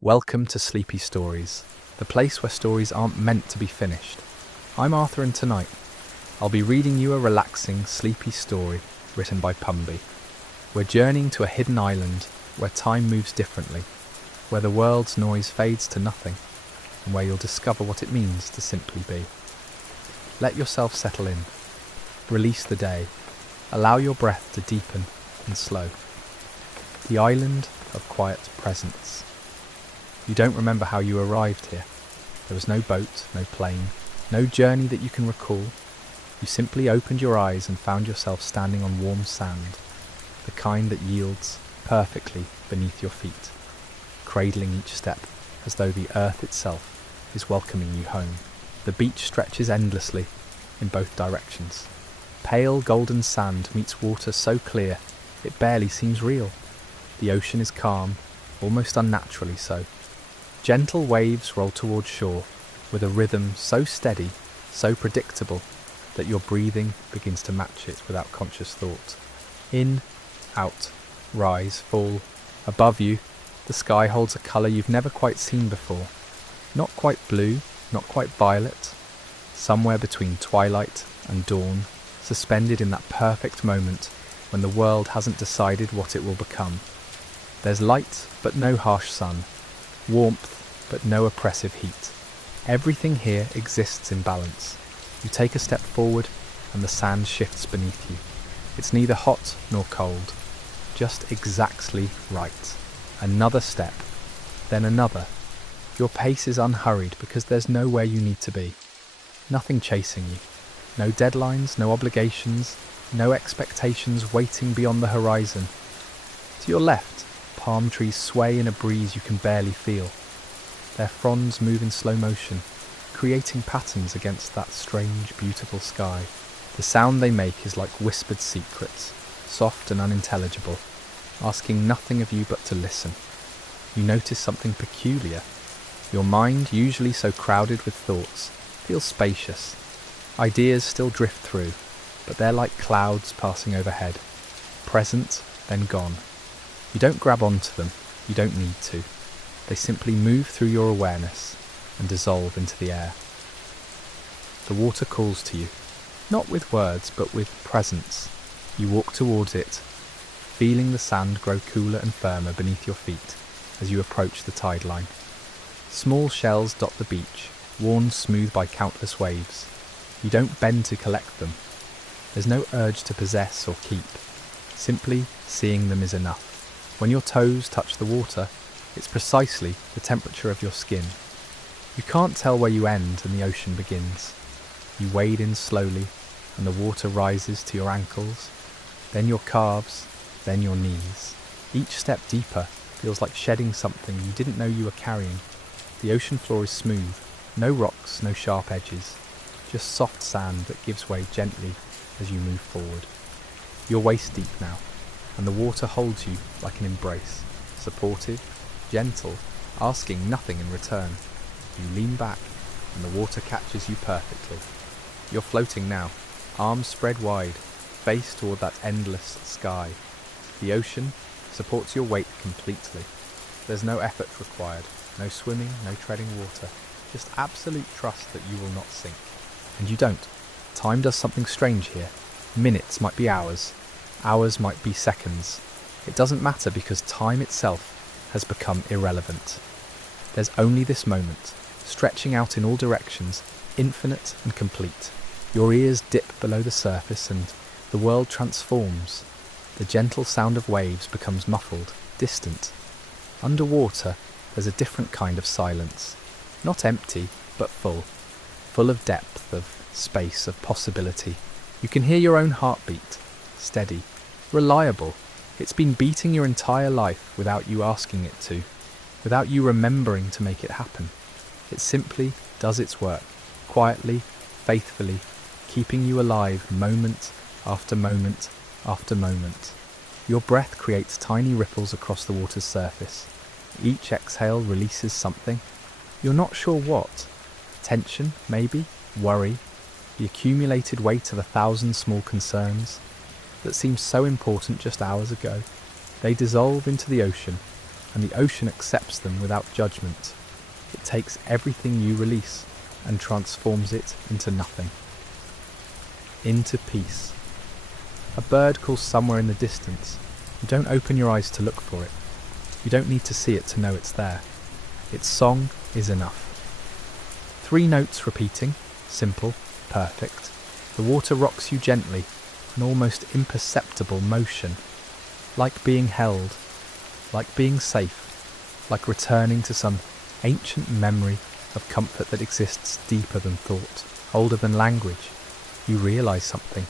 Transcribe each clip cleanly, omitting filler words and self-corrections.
Welcome to Sleepy Stories, the place where stories aren't meant to be finished. I'm Arthur, and tonight I'll be reading you a relaxing, sleepy story written by Pumby. We're journeying to a hidden island where time moves differently, where the world's noise fades to nothing, and where you'll discover what it means to simply be. Let yourself settle in. Release the day. Allow your breath to deepen and slow. The island of quiet presence. You don't remember how you arrived here. There was no boat, no plane, no journey that you can recall. You simply opened your eyes and found yourself standing on warm sand, the kind that yields perfectly beneath your feet, cradling each step as though the earth itself is welcoming you home. The beach stretches endlessly in both directions. Pale golden sand meets water so clear it barely seems real. The ocean is calm, almost unnaturally so. Gentle waves roll towards shore with a rhythm so steady, so predictable, that your breathing begins to match it without conscious thought. In, out, rise, fall. Above you, the sky holds a colour you've never quite seen before. Not quite blue, not quite violet. Somewhere between twilight and dawn, suspended in that perfect moment when the world hasn't decided what it will become. There's light, but no harsh sun. Warmth, but no oppressive heat. Everything here exists in balance. You take a step forward, and the sand shifts beneath you. It's neither hot nor cold, just exactly right. Another step, then another. Your pace is unhurried because there's nowhere you need to be. Nothing chasing you. No deadlines, no obligations, no expectations waiting beyond the horizon. To your left, palm trees sway in a breeze you can barely feel. Their fronds move in slow motion, creating patterns against that strange, beautiful sky. The sound they make is like whispered secrets, soft and unintelligible, asking nothing of you but to listen. You notice something peculiar. Your mind, usually so crowded with thoughts, feels spacious. Ideas still drift through, but they're like clouds passing overhead, present, then gone. You don't grab onto them, you don't need to. They simply move through your awareness and dissolve into the air. The water calls to you, not with words but with presence. You walk towards it, feeling the sand grow cooler and firmer beneath your feet as you approach the tide line. Small shells dot the beach, worn smooth by countless waves. You don't bend to collect them. There's no urge to possess or keep. Simply seeing them is enough. When your toes touch the water, it's precisely the temperature of your skin. You can't tell where you end and the ocean begins. You wade in slowly, and the water rises to your ankles, then your calves, then your knees. Each step deeper feels like shedding something you didn't know you were carrying. The ocean floor is smooth, no rocks, no sharp edges, just soft sand that gives way gently as you move forward. You're waist deep now, and the water holds you like an embrace, supportive, gentle, asking nothing in return. You lean back, and the water catches you perfectly. You're floating now, arms spread wide, face toward that endless sky. The ocean supports your weight completely. There's no effort required, no swimming, no treading water, just absolute trust that you will not sink. And you don't. Time does something strange here. Minutes might be hours. Hours might be seconds. It doesn't matter because time itself has become irrelevant. There's only this moment, stretching out in all directions, infinite and complete. Your ears dip below the surface and the world transforms. The gentle sound of waves becomes muffled, distant. Underwater, there's a different kind of silence. Not empty, but full. Full of depth, of space, of possibility. You can hear your own heartbeat, steady, reliable. It's been beating your entire life without you asking it to, without you remembering to make it happen. It simply does its work, quietly, faithfully, keeping you alive moment after moment after moment. Your breath creates tiny ripples across the water's surface. Each exhale releases something. You're not sure what. Tension, maybe, worry, the accumulated weight of 1,000 small concerns that seemed so important just hours ago. They dissolve into the ocean, and the ocean accepts them without judgment. It takes everything you release and transforms it into nothing. Into peace. A bird calls somewhere in the distance. You don't open your eyes to look for it. You don't need to see it to know it's there. Its song is enough. 3 notes repeating, simple, perfect. The water rocks you gently, an almost imperceptible motion, like being held, like being safe, like returning to some ancient memory of comfort that exists deeper than thought, older than language. You realise something.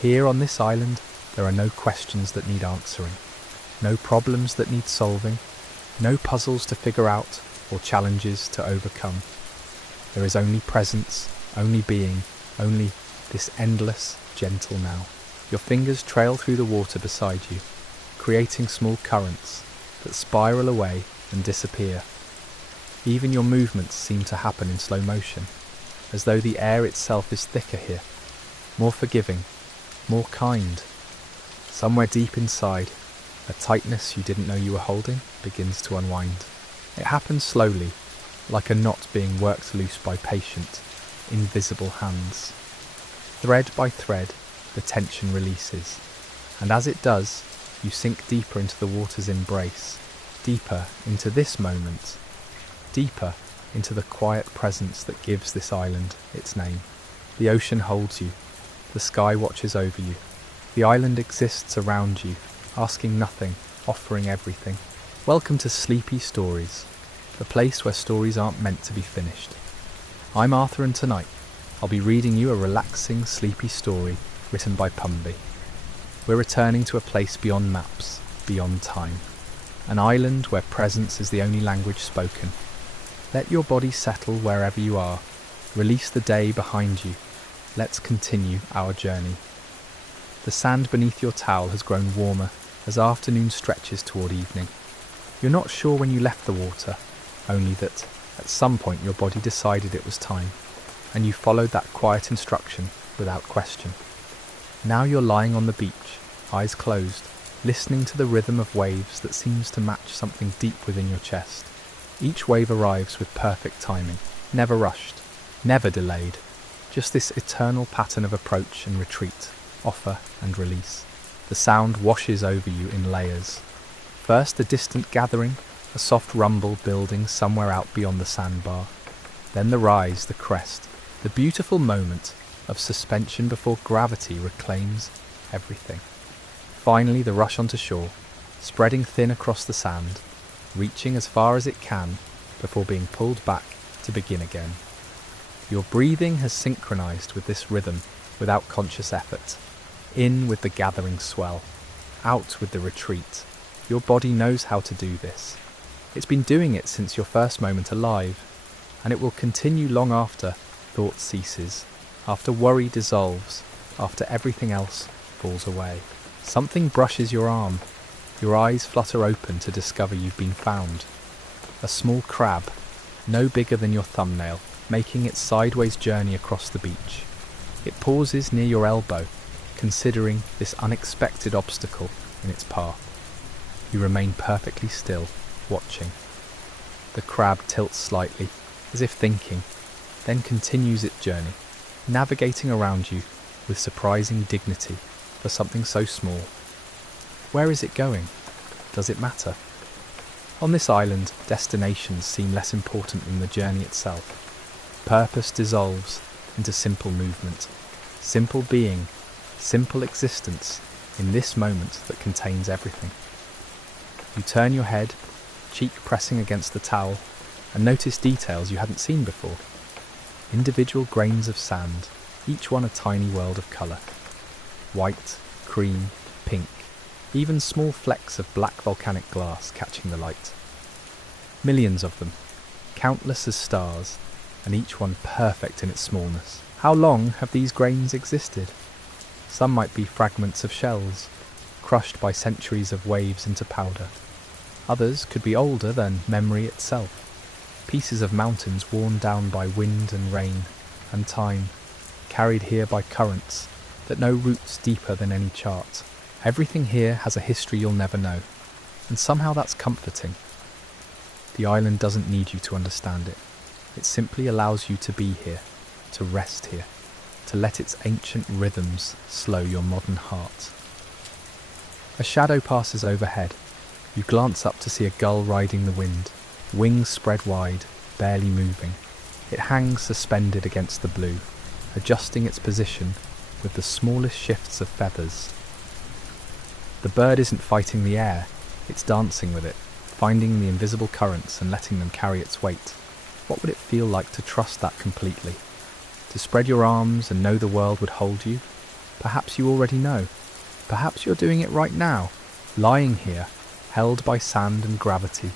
Here on this island, there are no questions that need answering, no problems that need solving, no puzzles to figure out or challenges to overcome. There is only presence, only being, only this endless, gentle now. Your fingers trail through the water beside you, creating small currents that spiral away and disappear. Even your movements seem to happen in slow motion, as though the air itself is thicker here, more forgiving, more kind. Somewhere deep inside, a tightness you didn't know you were holding begins to unwind. It happens slowly, like a knot being worked loose by patient, invisible hands. Thread by thread, the tension releases, and as it does, you sink deeper into the water's embrace, deeper into this moment, deeper into the quiet presence that gives this island its name. The ocean holds you, the sky watches over you, the island exists around you, asking nothing, offering everything. Welcome to Sleepy Stories, the place where stories aren't meant to be finished. I'm Arthur, and tonight I'll be reading you a relaxing, sleepy story written by Pumby. We're returning to a place beyond maps, beyond time. An island where presence is the only language spoken. Let your body settle wherever you are. Release the day behind you. Let's continue our journey. The sand beneath your towel has grown warmer as afternoon stretches toward evening. You're not sure when you left the water, only that at some point your body decided it was time, and you followed that quiet instruction without question. Now you're lying on the beach, eyes closed, listening to the rhythm of waves that seems to match something deep within your chest. Each wave arrives with perfect timing, never rushed, never delayed, just this eternal pattern of approach and retreat, offer and release. The sound washes over you in layers. First a distant gathering, a soft rumble building somewhere out beyond the sandbar. Then the rise, the crest, the beautiful moment of suspension before gravity reclaims everything. Finally the rush onto shore, spreading thin across the sand, reaching as far as it can before being pulled back to begin again. Your breathing has synchronized with this rhythm without conscious effort. In with the gathering swell, out with the retreat. Your body knows how to do this. It's been doing it since your first moment alive, and it will continue long after thought ceases, after worry dissolves, after everything else falls away. Something brushes your arm. Your eyes flutter open to discover you've been found. A small crab, no bigger than your thumbnail, making its sideways journey across the beach. It pauses near your elbow, considering this unexpected obstacle in its path. You remain perfectly still, watching. The crab tilts slightly, as if thinking, then continues its journey, navigating around you with surprising dignity for something so small. Where is it going? Does it matter? On this island, destinations seem less important than the journey itself. Purpose dissolves into simple movement, simple being, simple existence in this moment that contains everything. You turn your head, cheek pressing against the towel, and notice details you hadn't seen before. Individual grains of sand, each one a tiny world of colour. White, cream, pink, even small flecks of black volcanic glass catching the light. Millions of them, countless as stars, and each one perfect in its smallness. How long have these grains existed? Some might be fragments of shells, crushed by centuries of waves into powder. Others could be older than memory itself, pieces of mountains worn down by wind and rain and time, carried here by currents that know roots deeper than any chart. Everything here has a history you'll never know, and somehow that's comforting. The island doesn't need you to understand it. It simply allows you to be here, to rest here, to let its ancient rhythms slow your modern heart. A shadow passes overhead. You glance up to see a gull riding the wind, wings spread wide, barely moving. It hangs suspended against the blue, adjusting its position with the smallest shifts of feathers. The bird isn't fighting the air, it's dancing with it, finding the invisible currents and letting them carry its weight. What would it feel like to trust that completely? To spread your arms and know the world would hold you? Perhaps you already know. Perhaps you're doing it right now, lying here, held by sand and gravity,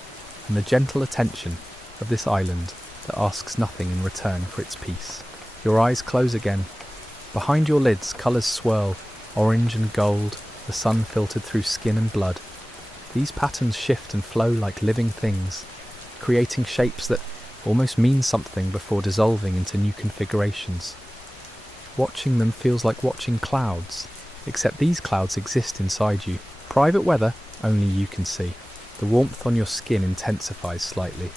and the gentle attention of this island that asks nothing in return for its peace. Your eyes close again. Behind your lids, colours swirl, orange and gold, the sun filtered through skin and blood. These patterns shift and flow like living things, creating shapes that almost mean something before dissolving into new configurations. Watching them feels like watching clouds, except these clouds exist inside you. Private weather only you can see. The warmth on your skin intensifies slightly.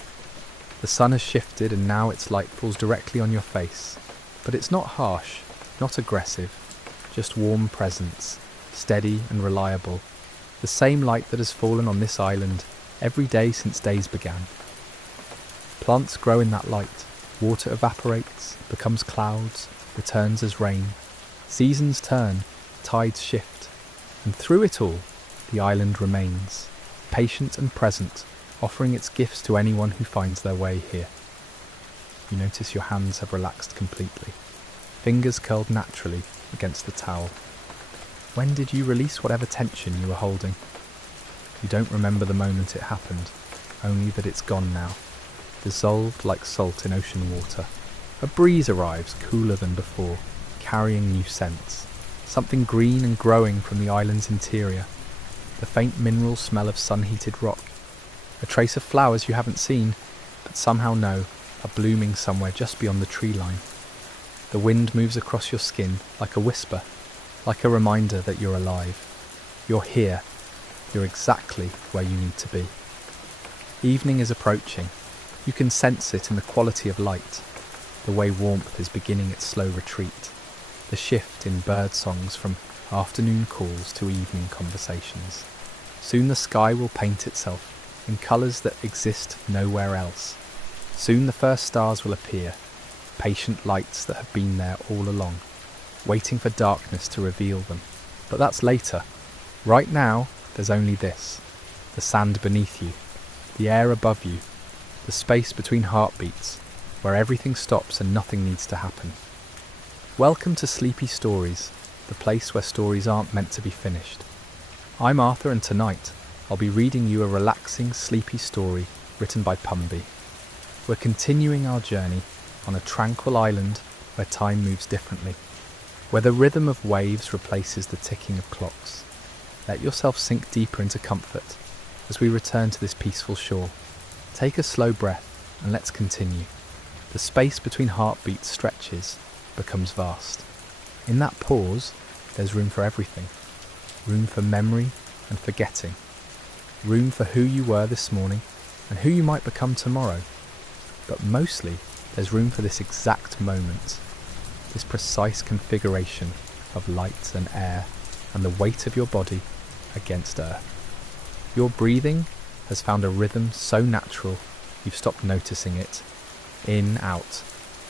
The sun has shifted and now its light falls directly on your face. But it's not harsh, not aggressive, just warm presence, steady and reliable. The same light that has fallen on this island every day since days began. Plants grow in that light. Water evaporates, becomes clouds, returns as rain. Seasons turn, tides shift, and through it all, the island remains, patient and present, offering its gifts to anyone who finds their way here. You notice your hands have relaxed completely, fingers curled naturally against the towel. When did you release whatever tension you were holding? You don't remember the moment it happened, only that it's gone now, dissolved like salt in ocean water. A breeze arrives, cooler than before, carrying new scents. Something green and growing from the island's interior. The faint mineral smell of sun-heated rock. A trace of flowers you haven't seen, but somehow know, are blooming somewhere just beyond the tree line. The wind moves across your skin like a whisper, like a reminder that you're alive. You're here. You're exactly where you need to be. Evening is approaching. You can sense it in the quality of light, the way warmth is beginning its slow retreat, the shift in bird songs from afternoon calls to evening conversations. Soon the sky will paint itself in colours that exist nowhere else. Soon the first stars will appear, patient lights that have been there all along, waiting for darkness to reveal them. But that's later. Right now, there's only this: the sand beneath you, the air above you, the space between heartbeats, where everything stops and nothing needs to happen. Welcome to Sleepy Stories, the place where stories aren't meant to be finished. I'm Arthur, and tonight I'll be reading you a relaxing, sleepy story written by Pumby. We're continuing our journey on a tranquil island where time moves differently, where the rhythm of waves replaces the ticking of clocks. Let yourself sink deeper into comfort as we return to this peaceful shore. Take a slow breath and let's continue. The space between heartbeats stretches, becomes vast. In that pause, there's room for everything. Room for memory and forgetting. Room for who you were this morning and who you might become tomorrow. But mostly, there's room for this exact moment, this precise configuration of light and air and the weight of your body against earth. Your breathing has found a rhythm so natural you've stopped noticing it. In, out,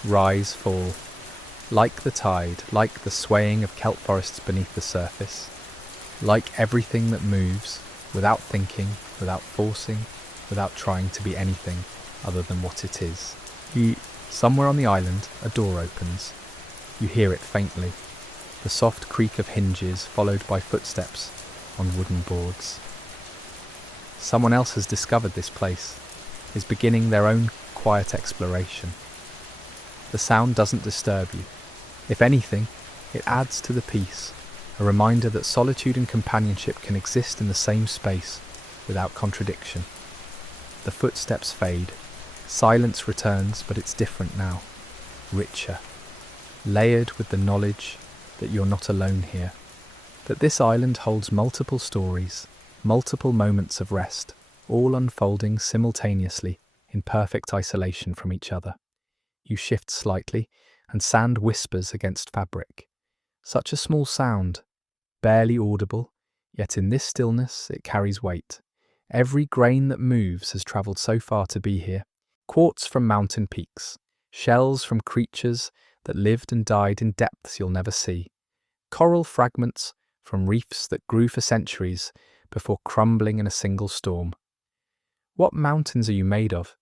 rise, fall. Like the tide, like the swaying of kelp forests beneath the surface. Like everything that moves, without thinking, without forcing, without trying to be anything other than what it is. Somewhere on the island, a door opens. You hear it faintly, the soft creak of hinges followed by footsteps on wooden boards. Someone else has discovered this place, is beginning their own quiet exploration. The sound doesn't disturb you. If anything, it adds to the peace, a reminder that solitude and companionship can exist in the same space without contradiction. The footsteps fade. Silence returns, but it's different now, richer, layered with the knowledge that you're not alone here, that this island holds multiple stories, multiple moments of rest, all unfolding simultaneously in perfect isolation from each other. You shift slightly, and sand whispers against fabric. Such a small sound, barely audible, yet in this stillness it carries weight. Every grain that moves has travelled so far to be here. Quartz from mountain peaks, shells from creatures that lived and died in depths you'll never see, coral fragments from reefs that grew for centuries before crumbling in a single storm. What mountains are you made of?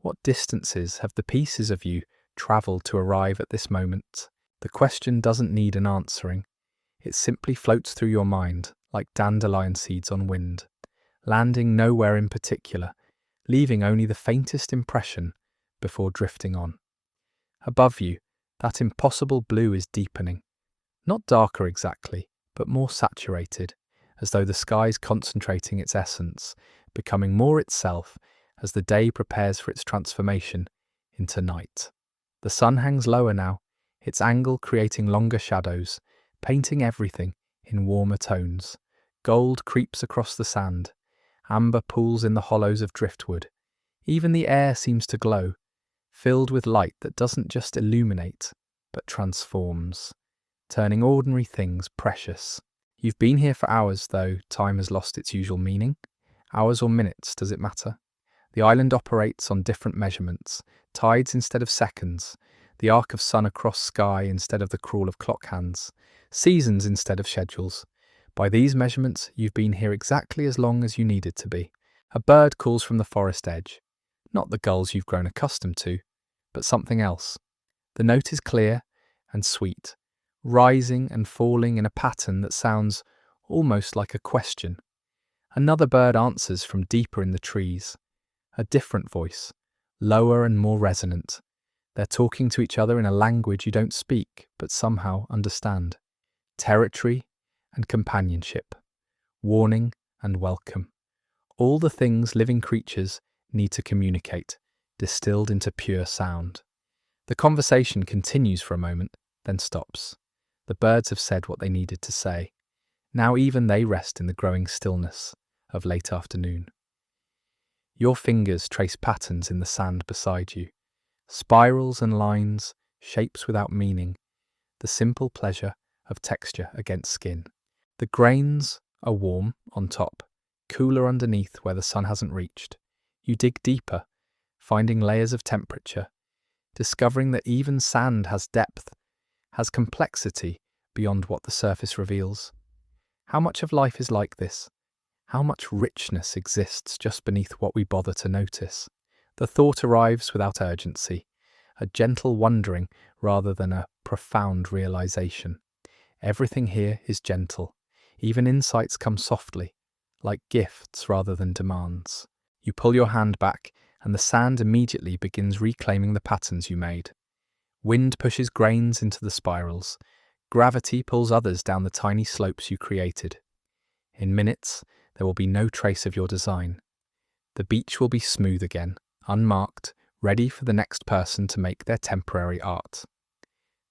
What distances have the pieces of you travelled to arrive at this moment? The question doesn't need an answering. It simply floats through your mind like dandelion seeds on wind, landing nowhere in particular, leaving only the faintest impression before drifting on. Above you, that impossible blue is deepening. Not darker exactly, but more saturated, as though the sky's concentrating its essence, becoming more itself as the day prepares for its transformation into night. The sun hangs lower now, its angle creating longer shadows, painting everything in warmer tones. Gold creeps across the sand, amber pools in the hollows of driftwood. Even the air seems to glow, filled with light that doesn't just illuminate, but transforms, turning ordinary things precious. You've been here for hours, though time has lost its usual meaning. Hours or minutes, does it matter? The island operates on different measurements, tides instead of seconds, the arc of sun across sky instead of the crawl of clock hands, seasons instead of schedules. By these measurements, you've been here exactly as long as you needed to be. A bird calls from the forest edge, not the gulls you've grown accustomed to, but something else. The note is clear and sweet, rising and falling in a pattern that sounds almost like a question. Another bird answers from deeper in the trees, a different voice, lower and more resonant. They're talking to each other in a language you don't speak, but somehow understand. Territory and companionship, warning and welcome. All the things living creatures need to communicate, distilled into pure sound. The conversation continues for a moment, then stops. The birds have said what they needed to say. Now even they rest in the growing stillness of late afternoon. Your fingers trace patterns in the sand beside you. Spirals and lines, shapes without meaning, the simple pleasure of texture against skin. The grains are warm on top, cooler underneath where the sun hasn't reached. You dig deeper, finding layers of temperature, discovering that even sand has depth, has complexity beyond what the surface reveals. How much of life is like this? How much richness exists just beneath what we bother to notice? The thought arrives without urgency, a gentle wondering rather than a profound realization. Everything here is gentle. Even insights come softly, like gifts rather than demands. You pull your hand back, and the sand immediately begins reclaiming the patterns you made. Wind pushes grains into the spirals. Gravity pulls others down the tiny slopes you created. In minutes, there will be no trace of your design. The beach will be smooth again, unmarked, ready for the next person to make their temporary art.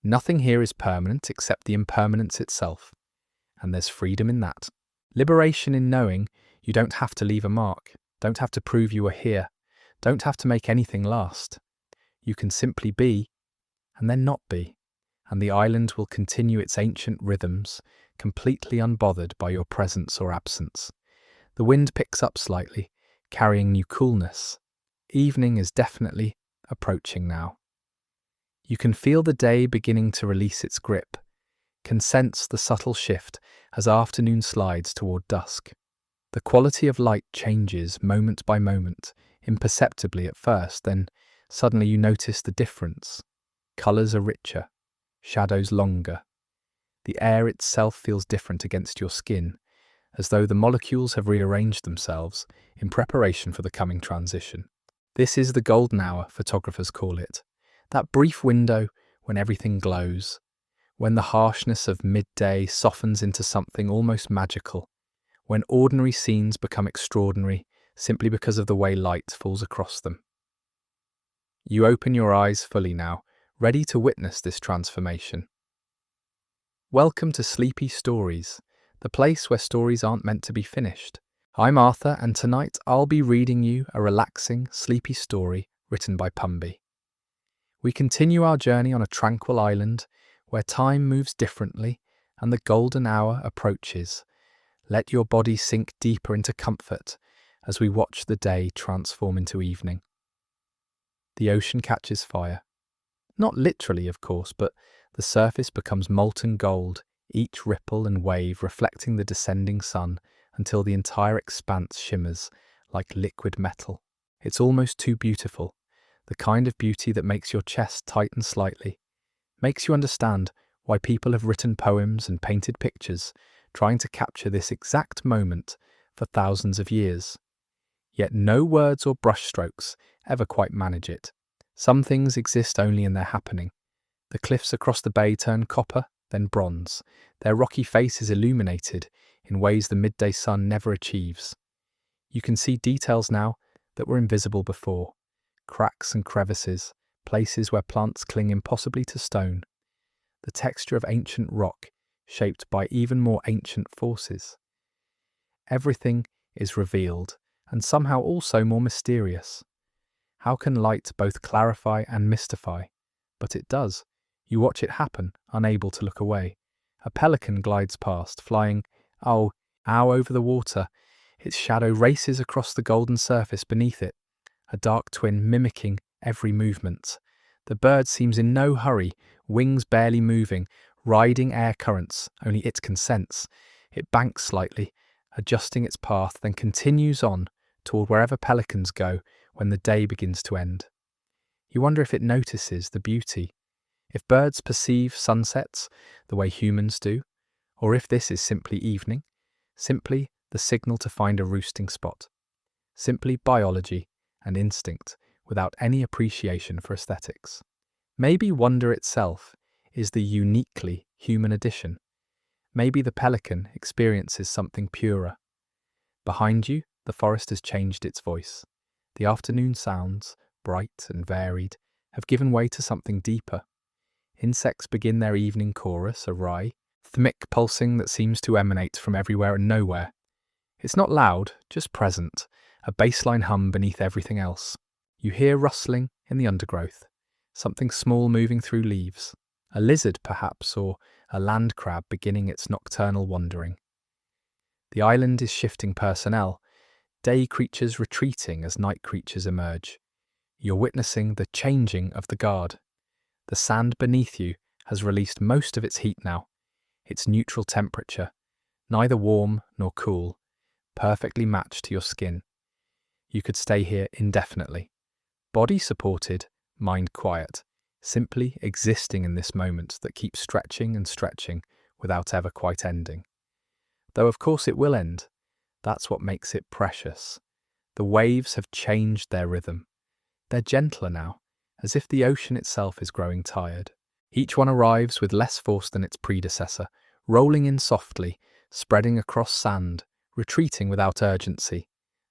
Nothing here is permanent except the impermanence itself, and there's freedom in that. Liberation in knowing you don't have to leave a mark, don't have to prove you are here, don't have to make anything last. You can simply be, and then not be, and the island will continue its ancient rhythms, completely unbothered by your presence or absence. The wind picks up slightly, carrying new coolness. Evening is definitely approaching now. You can feel the day beginning to release its grip, can sense the subtle shift as afternoon slides toward dusk. The quality of light changes moment by moment, imperceptibly at first, then suddenly you notice the difference. Colours are richer, shadows longer. The air itself feels different against your skin, as though the molecules have rearranged themselves in preparation for the coming transition. This is the golden hour, photographers call it. That brief window when everything glows, when the harshness of midday softens into something almost magical, when ordinary scenes become extraordinary simply because of the way light falls across them. You open your eyes fully now, ready to witness this transformation. Welcome to Sleepy Stories, the place where stories aren't meant to be finished, I'm Arthur, and tonight I'll be reading you a relaxing, sleepy story written by Pumby. We continue our journey on a tranquil island where time moves differently and the golden hour approaches. Let your body sink deeper into comfort as we watch the day transform into evening. The ocean catches fire. Not literally, of course, but the surface becomes molten gold, each ripple and wave reflecting the descending sun until the entire expanse shimmers like liquid metal. It's almost too beautiful, the kind of beauty that makes your chest tighten slightly, makes you understand why people have written poems and painted pictures trying to capture this exact moment for thousands of years. Yet no words or brushstrokes ever quite manage it. Some things exist only in their happening. The cliffs across the bay turn copper, then bronze, their rocky faces illuminated in ways the midday sun never achieves. You can see details now that were invisible before. Cracks and crevices, places where plants cling impossibly to stone. The texture of ancient rock, shaped by even more ancient forces. Everything is revealed, and somehow also more mysterious. How can light both clarify and mystify? But it does. You watch it happen, unable to look away. A pelican glides past, flying, ow over the water. Its shadow races across the golden surface beneath it, a dark twin mimicking every movement. The bird seems in no hurry, wings barely moving, riding air currents, only it can sense. It banks slightly, adjusting its path, then continues on toward wherever pelicans go when the day begins to end. You wonder if it notices the beauty, if birds perceive sunsets the way humans do, or if this is simply evening, simply the signal to find a roosting spot, simply biology and instinct without any appreciation for aesthetics. Maybe wonder itself is the uniquely human addition. Maybe the pelican experiences something purer. Behind you, the forest has changed its voice. The afternoon sounds, bright and varied, have given way to something deeper. Insects begin their evening chorus, a rhythmic pulsing that seems to emanate from everywhere and nowhere. It's not loud, just present, a baseline hum beneath everything else. You hear rustling in the undergrowth, something small moving through leaves, a lizard perhaps, or a land crab beginning its nocturnal wandering. The island is shifting personnel, day creatures retreating as night creatures emerge. You're witnessing the changing of the guard. The sand beneath you has released most of its heat now, its neutral temperature, neither warm nor cool, perfectly matched to your skin. You could stay here indefinitely. Body supported, mind quiet, simply existing in this moment that keeps stretching and stretching without ever quite ending. Though of course it will end. That's what makes it precious. The waves have changed their rhythm. They're gentler now, as if the ocean itself is growing tired. Each one arrives with less force than its predecessor, rolling in softly, spreading across sand, retreating without urgency.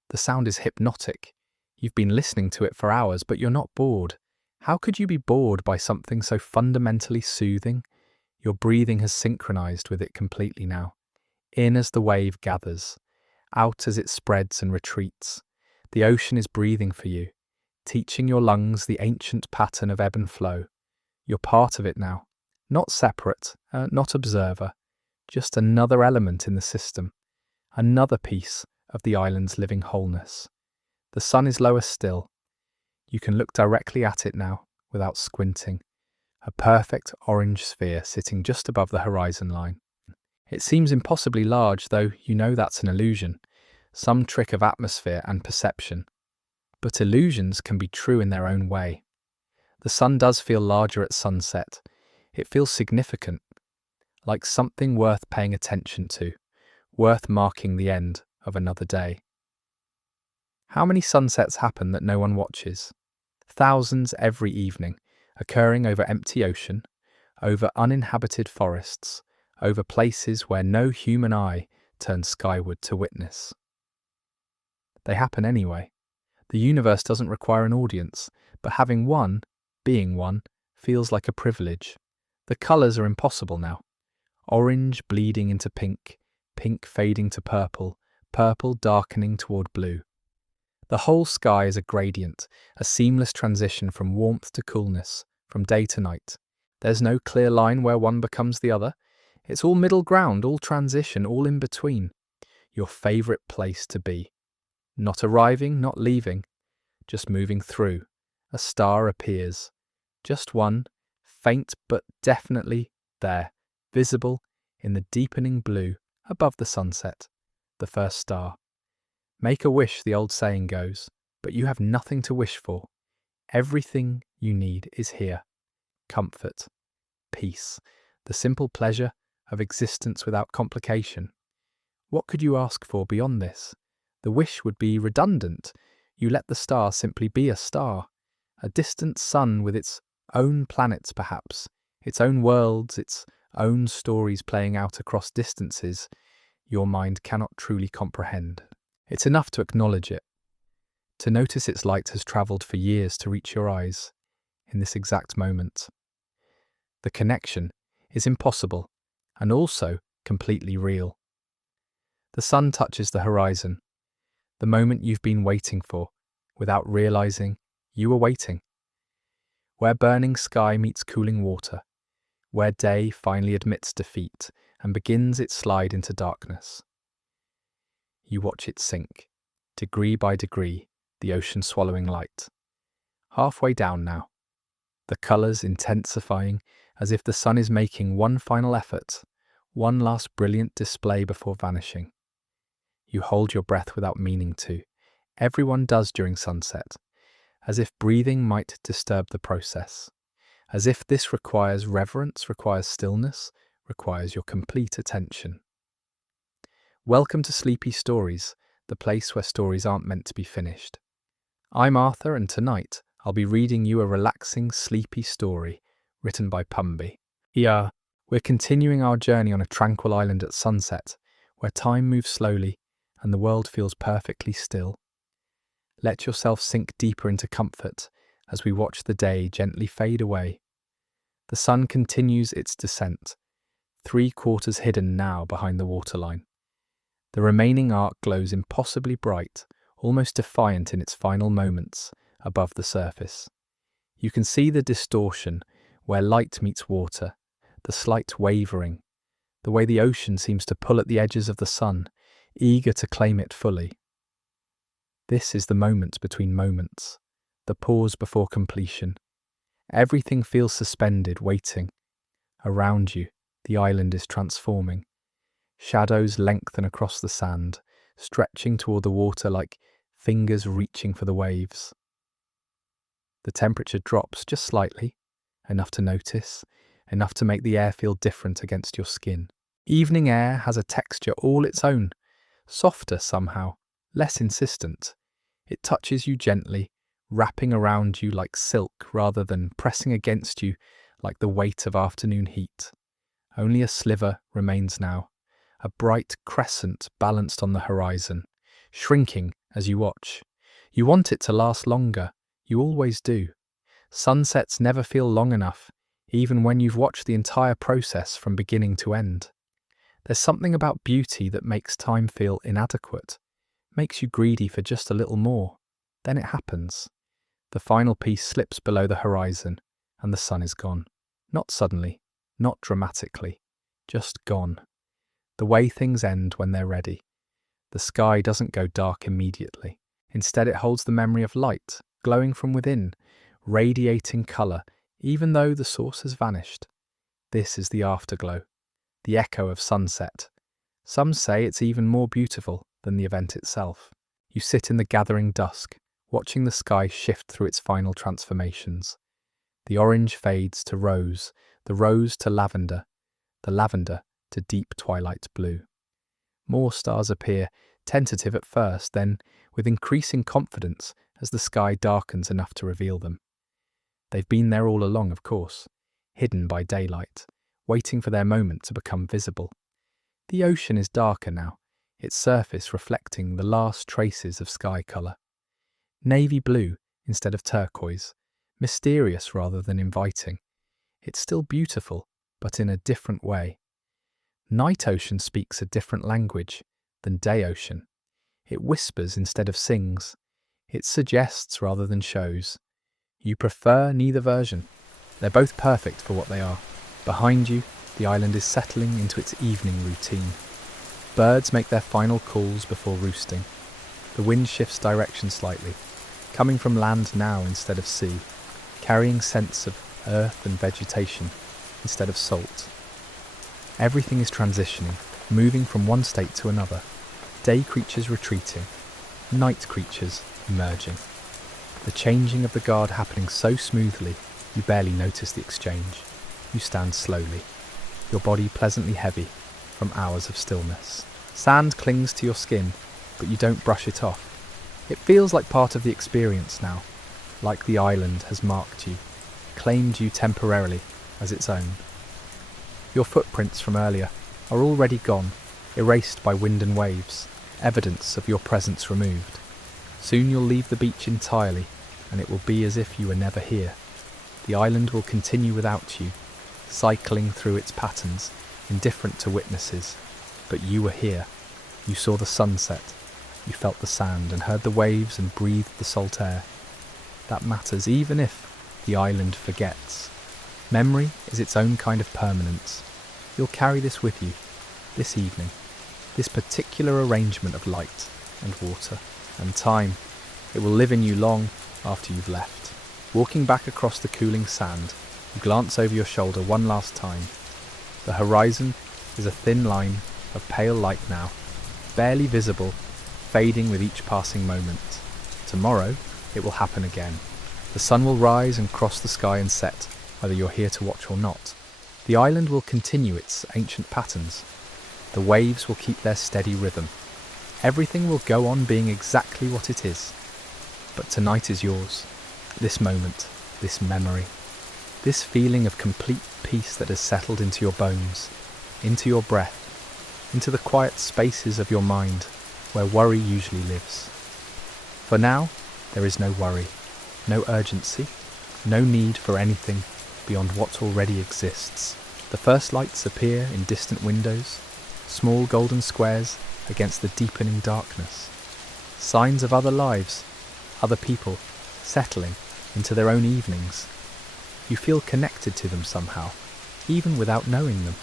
The sound is hypnotic. You've been listening to it for hours, but you're not bored. How could you be bored by something so fundamentally soothing? Your breathing has synchronized with it completely now. In as the wave gathers, out as it spreads and retreats. The ocean is breathing for you, teaching your lungs the ancient pattern of ebb and flow. You're part of it now, not separate, not observer, just another element in the system, another piece of the island's living wholeness. The sun is lower still. You can look directly at it now, without squinting, a perfect orange sphere sitting just above the horizon line. It seems impossibly large, though you know that's an illusion, some trick of atmosphere and perception. But illusions can be true in their own way. The sun does feel larger at sunset. It feels significant, like something worth paying attention to, worth marking the end of another day. How many sunsets happen that no one watches? Thousands every evening, occurring over empty ocean, over uninhabited forests, over places where no human eye turns skyward to witness. They happen anyway. The universe doesn't require an audience, but having one, being one, feels like a privilege. The colours are impossible now. Orange bleeding into pink, pink fading to purple, purple darkening toward blue. The whole sky is a gradient, a seamless transition from warmth to coolness, from day to night. There's no clear line where one becomes the other. It's all middle ground, all transition, all in between. Your favourite place to be. Not arriving, not leaving, just moving through. A star appears. Just one, faint but definitely there, visible in the deepening blue above the sunset, the first star. Make a wish, the old saying goes, but you have nothing to wish for. Everything you need is here. Comfort, peace, the simple pleasure of existence without complication. What could you ask for beyond this? The wish would be redundant. You let the star simply be a star, a distant sun with its own planets perhaps, its own worlds, its own stories playing out across distances your mind cannot truly comprehend. It's enough to acknowledge it, to notice its light has travelled for years to reach your eyes in this exact moment. The connection is impossible and also completely real. The sun touches the horizon, the moment you've been waiting for, without realising you were waiting. Where burning sky meets cooling water, where day finally admits defeat and begins its slide into darkness. You watch it sink, degree by degree, the ocean swallowing light. Halfway down now, the colours intensifying as if the sun is making one final effort, one last brilliant display before vanishing. You hold your breath without meaning to. Everyone does during sunset, as if breathing might disturb the process, as if this requires reverence, requires stillness, requires your complete attention. Welcome to Sleepy Stories, the place where stories aren't meant to be finished. I'm Arthur, and tonight I'll be reading you a relaxing, sleepy story written by Pumby. Here, we're continuing our journey on a tranquil island at sunset, where time moves slowly and the world feels perfectly still. Let yourself sink deeper into comfort as we watch the day gently fade away. The sun continues its descent, 3/4 hidden now behind the waterline. The remaining arc glows impossibly bright, almost defiant in its final moments, above the surface. You can see the distortion, where light meets water, the slight wavering, the way the ocean seems to pull at the edges of the sun, eager to claim it fully. This is the moment between moments, the pause before completion. Everything feels suspended, waiting. Around you, the island is transforming. Shadows lengthen across the sand, stretching toward the water like fingers reaching for the waves. The temperature drops just slightly, enough to notice, enough to make the air feel different against your skin. Evening air has a texture all its own, softer somehow, less insistent. It touches you gently, wrapping around you like silk rather than pressing against you like the weight of afternoon heat. Only a sliver remains now, a bright crescent balanced on the horizon, shrinking as you watch. You want it to last longer, you always do. Sunsets never feel long enough, even when you've watched the entire process from beginning to end. There's something about beauty that makes time feel inadequate, makes you greedy for just a little more. Then it happens. The final piece slips below the horizon, and the sun is gone. Not suddenly, not dramatically, just gone. The way things end when they're ready. The sky doesn't go dark immediately. Instead, it holds the memory of light, glowing from within, radiating colour, even though the source has vanished. This is the afterglow, the echo of sunset. Some say it's even more beautiful than the event itself. You sit in the gathering dusk, watching the sky shift through its final transformations. The orange fades to rose, the rose to lavender, the lavender to deep twilight blue. More stars appear, tentative at first, then with increasing confidence as the sky darkens enough to reveal them. They've been there all along, of course, hidden by daylight, waiting for their moment to become visible. The ocean is darker now, its surface reflecting the last traces of sky colour. Navy blue instead of turquoise, mysterious rather than inviting. It's still beautiful, but in a different way. Night ocean speaks a different language than day ocean. It whispers instead of sings. It suggests rather than shows. You prefer neither version. They're both perfect for what they are. Behind you, the island is settling into its evening routine. Birds make their final calls before roosting. The wind shifts direction slightly, coming from land now instead of sea, carrying scents of earth and vegetation instead of salt. Everything is transitioning, moving from one state to another. Day creatures retreating, night creatures emerging. The changing of the guard happening so smoothly, you barely notice the exchange. You stand slowly, your body pleasantly heavy from hours of stillness. Sand clings to your skin, but you don't brush it off. It feels like part of the experience now, like the island has marked you, claimed you temporarily as its own. Your footprints from earlier are already gone, erased by wind and waves, evidence of your presence removed. Soon you'll leave the beach entirely, and it will be as if you were never here. The island will continue without you, cycling through its patterns, indifferent to witnesses. But you were here. You saw the sunset. You felt the sand and heard the waves and breathed the salt air. That matters even if the island forgets. Memory is its own kind of permanence. You'll carry this with you, this evening, this particular arrangement of light and water and time. It will live in you long after you've left. Walking back across the cooling sand, you glance over your shoulder one last time. The horizon is a thin line of pale light now, barely visible, fading with each passing moment. Tomorrow, it will happen again. The sun will rise and cross the sky and set, whether you're here to watch or not. The island will continue its ancient patterns. The waves will keep their steady rhythm. Everything will go on being exactly what it is. But tonight is yours. This moment, this memory, this feeling of complete peace that has settled into your bones, into your breath, into the quiet spaces of your mind where worry usually lives. For now, there is no worry, no urgency, no need for anything beyond what already exists. The first lights appear in distant windows, small golden squares against the deepening darkness. Signs of other lives, other people, settling into their own evenings. You feel connected to them somehow, even without knowing them.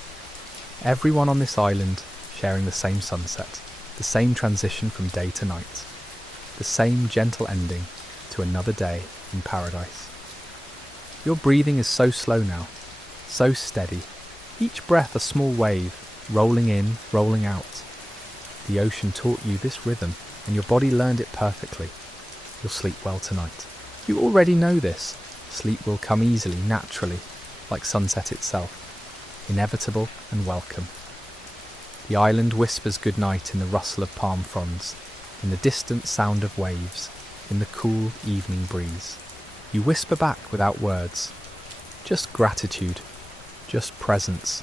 Everyone on this island sharing the same sunset, the same transition from day to night, the same gentle ending to another day in paradise. Your breathing is so slow now, so steady, each breath a small wave, rolling in, rolling out. The ocean taught you this rhythm, and your body learned it perfectly. You'll sleep well tonight. You already know this. Sleep will come easily, naturally, like sunset itself, inevitable and welcome. The island whispers goodnight in the rustle of palm fronds, in the distant sound of waves, in the cool evening breeze. You whisper back without words. Just gratitude, just presence,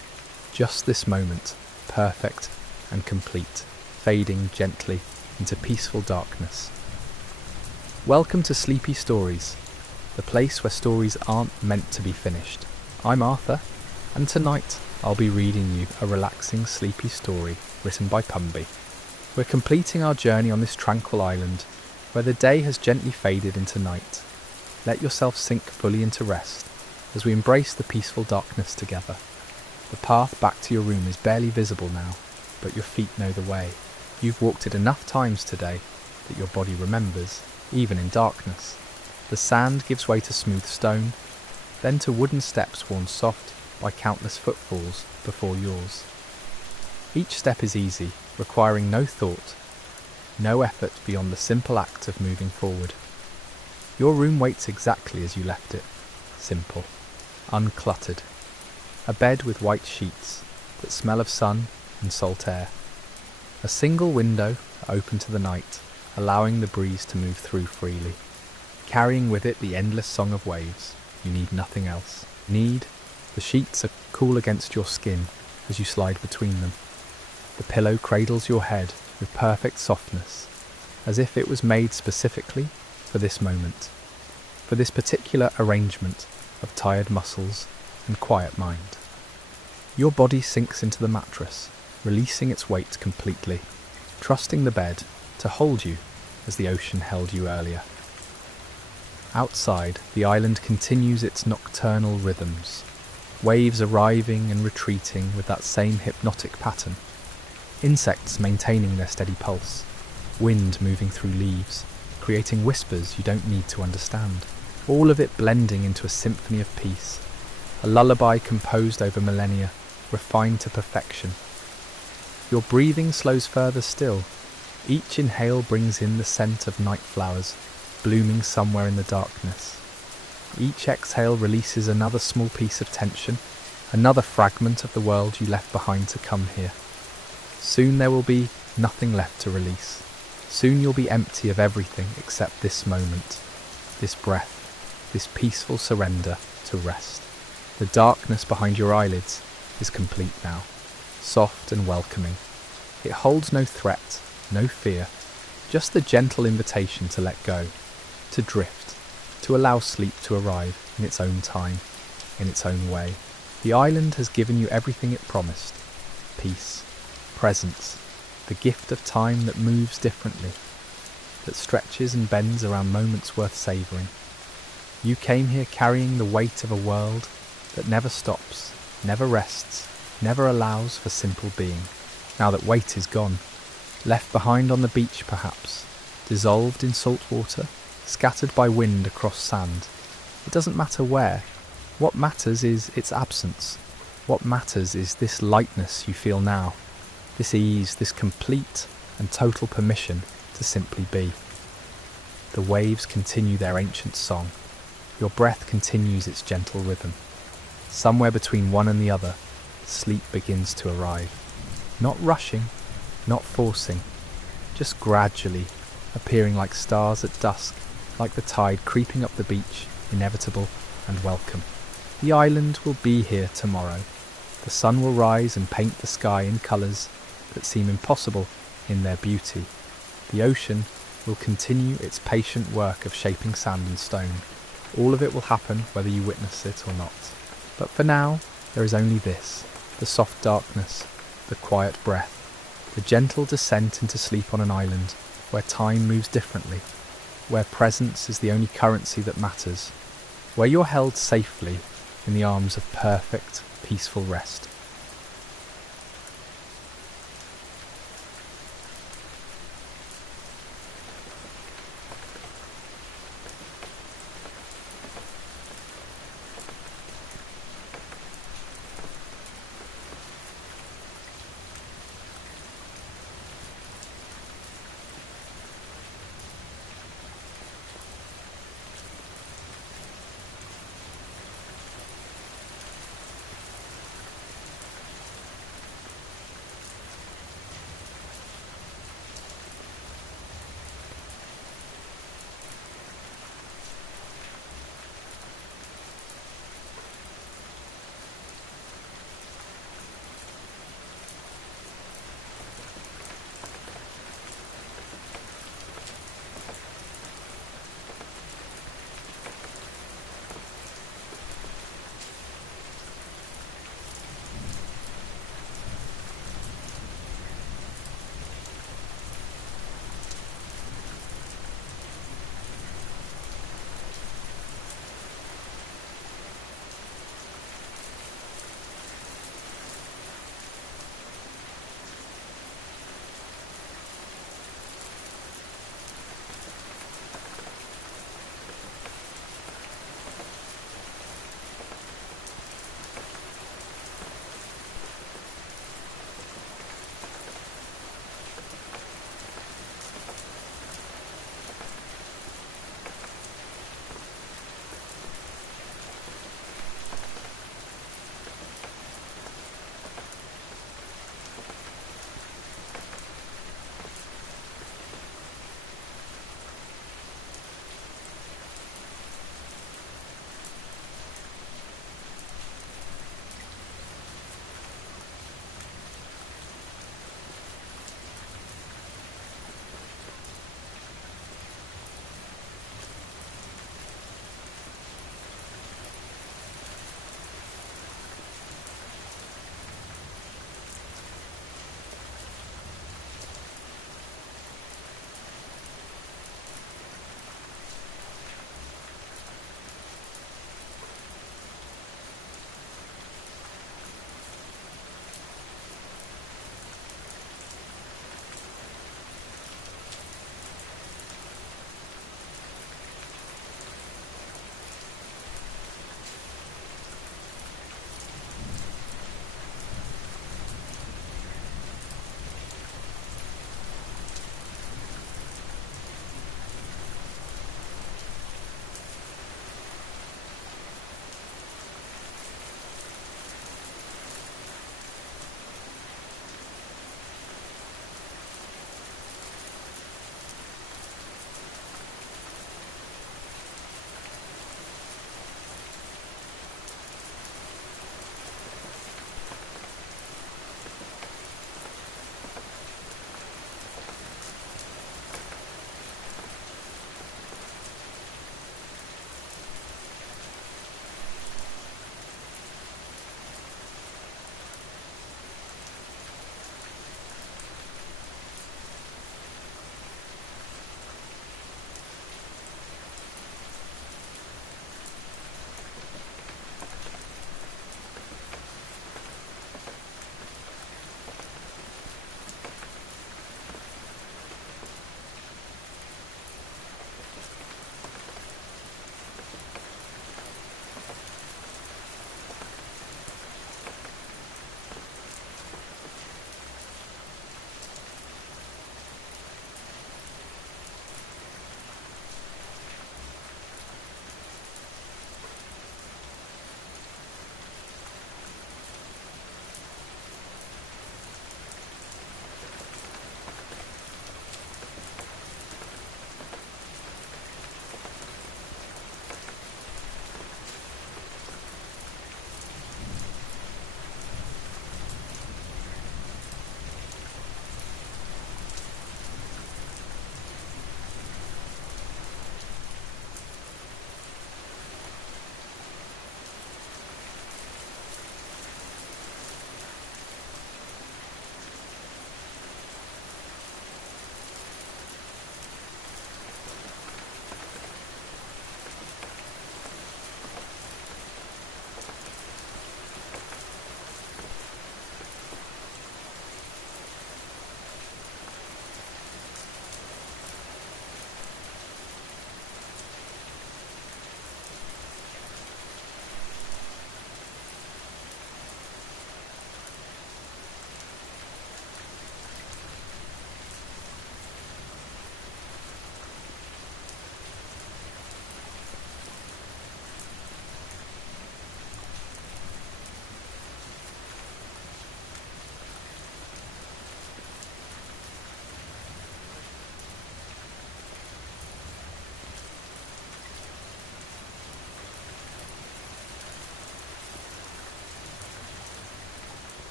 just this moment, perfect and complete, fading gently into peaceful darkness. Welcome to Sleepy Stories, the place where stories aren't meant to be finished. I'm Arthur, and tonight I'll be reading you a relaxing, sleepy story written by Pumby. We're completing our journey on this tranquil island, where the day has gently faded into night. Let yourself sink fully into rest, as we embrace the peaceful darkness together. The path back to your room is barely visible now, but your feet know the way. You've walked it enough times today that your body remembers, even in darkness. The sand gives way to smooth stone, then to wooden steps worn soft by countless footfalls before yours. Each step is easy, requiring no thought, no effort beyond the simple act of moving forward. Your room waits exactly as you left it, simple, uncluttered. A bed with white sheets that smell of sun and salt air. A single window open to the night, allowing the breeze to move through freely, carrying with it the endless song of waves. You need nothing else. The sheets are cool against your skin as you slide between them. The pillow cradles your head with perfect softness, as if it was made specifically for this moment, for this particular arrangement of tired muscles and quiet mind. Your body sinks into the mattress, releasing its weight completely, trusting the bed to hold you as the ocean held you earlier. Outside, the island continues its nocturnal rhythms, waves arriving and retreating with that same hypnotic pattern, insects maintaining their steady pulse, wind moving through leaves, creating whispers you don't need to understand, all of it blending into a symphony of peace, a lullaby composed over millennia, refined to perfection. Your breathing slows further still. Each inhale brings in the scent of night flowers, blooming somewhere in the darkness. Each exhale releases another small piece of tension, another fragment of the world you left behind to come here. Soon there will be nothing left to release. Soon you'll be empty of everything except this moment, this breath, this peaceful surrender to rest. The darkness behind your eyelids is complete now, soft and welcoming. It holds no threat, no fear, just the gentle invitation to let go, to drift, to allow sleep to arrive in its own time, in its own way. The island has given you everything it promised: peace, presence, the gift of time that moves differently, that stretches and bends around moments worth savouring. You came here carrying the weight of a world that never stops, never rests, never allows for simple being. Now that weight is gone, left behind on the beach perhaps, dissolved in salt water, scattered by wind across sand, it doesn't matter where. What matters is its absence. What matters is this lightness you feel now, this ease, this complete and total permission to simply be. The waves continue their ancient song. Your breath continues its gentle rhythm. Somewhere between one and the other, sleep begins to arrive. Not rushing, not forcing, just gradually appearing like stars at dusk, like the tide creeping up the beach, inevitable and welcome. The island will be here tomorrow. The sun will rise and paint the sky in colours that seem impossible in their beauty. The ocean will continue its patient work of shaping sand and stone. All of it will happen whether you witness it or not. But for now, there is only this, the soft darkness, the quiet breath, the gentle descent into sleep on an island where time moves differently, where presence is the only currency that matters, where you're held safely in the arms of perfect, peaceful rest.